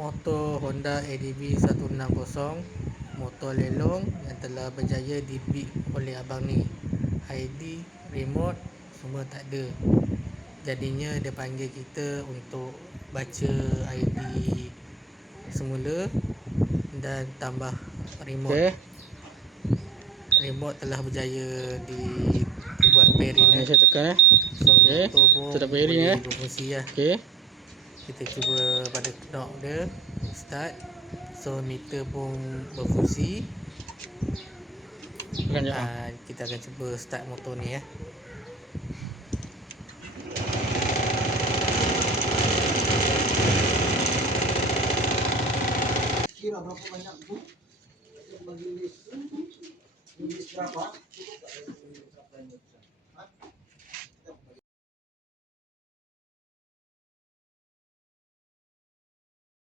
motor Honda ADV 160, motor lelong yang telah berjaya dibit oleh abang ni. ID, remote semua tak ada. Jadinya dia panggil kita untuk baca ID semula dan tambah remote. Okey. Remote telah berjaya dibuat pairing. Ni saya tekan So Okey. motor pun Kita dah pairing boleh berfungsi lah. Okey. Kita cuba pada knob dia start. So meter pun berfungsi. Kita akan cuba start motor ni ya. Kira berapa banyak tu? Bagi list berapa?